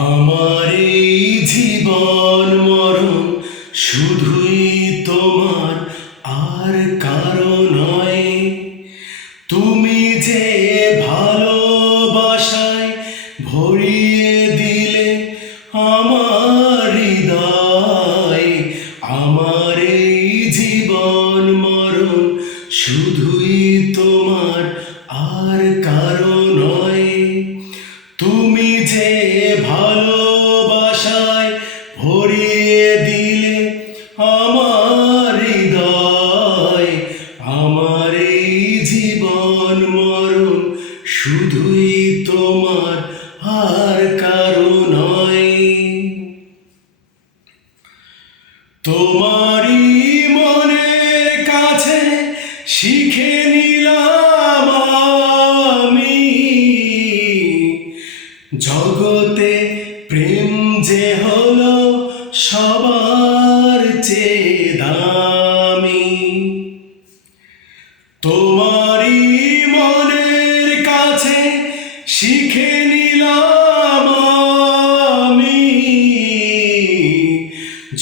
আমার এই জীবন মরণ শুধুই তোমার, আর কারো নয়। তুমি যে ভালোবাসায় ভরিয়ে দিলে আমার হৃদয়। আমার এই জীবন মরণ শুধুই তোমার, আর কারো নয়। তুমি যে ভালোবাসায় ভরিয়ে দিলে আমার হৃদয়। আমার এই জীবন মরণ শুধুই তোমার, আর কারো নয়। তোমারই মনের কাছে শিখে নিলাম আমি, জগতে প্রেম যে হলো সবার চেয়ে দামি। তোমারই মনের কাছে শিখে নিলাম আমি,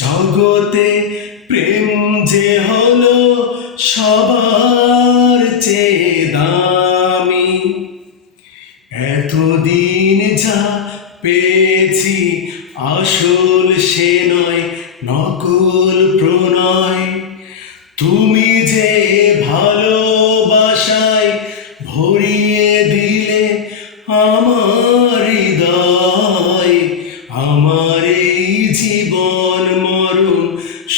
জগতে প্রেম যে হলো সবার চেয়ে দামি। এতদিন যা পেয়েছি আসল সে নয়, নকল প্রণয়। তুমি যে ভালোবাসায় ভরিয়ে দিলে আমার হৃদয়। আমার এই জীবন মরণ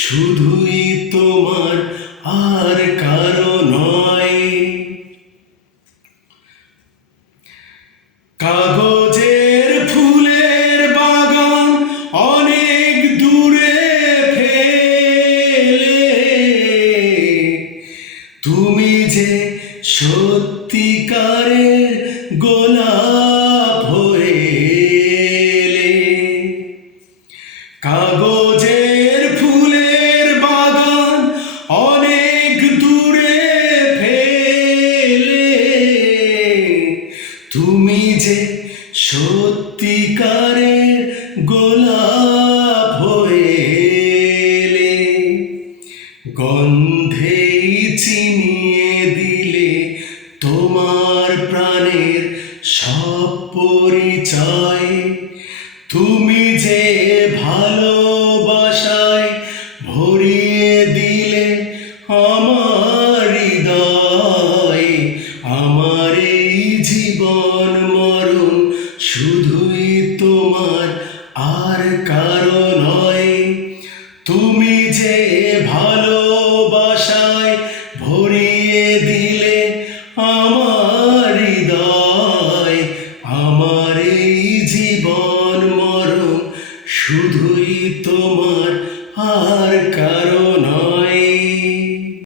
শুধুই তোমার, আর কারো নয়। কাগজের ফুলের বাগান অনেক দূরে ফেলে, তুমি যে সত্যিকারের গোলাপ হয়ে এলে। কাগজের ফুলের বাগান অনেক দূরে ফেলে, তুমি যে সত্যিকারের গোলাপ হয়ে এলে। গন্ধেই চিনিয়ে দিলে তোমার প্রাণের সব পরিচয়। তুমি যে ভালোবাসায় ভরিয়ে দিলে আমার হৃদয়। আমার এই জীবন মরণ শুধুই তোমার, আর কারো নয়। তুমি যে ভালোবাসায় ভরিয়ে দিলে আমার হৃদয়। আমার এই জীবন মরণ শুধুই তোমার।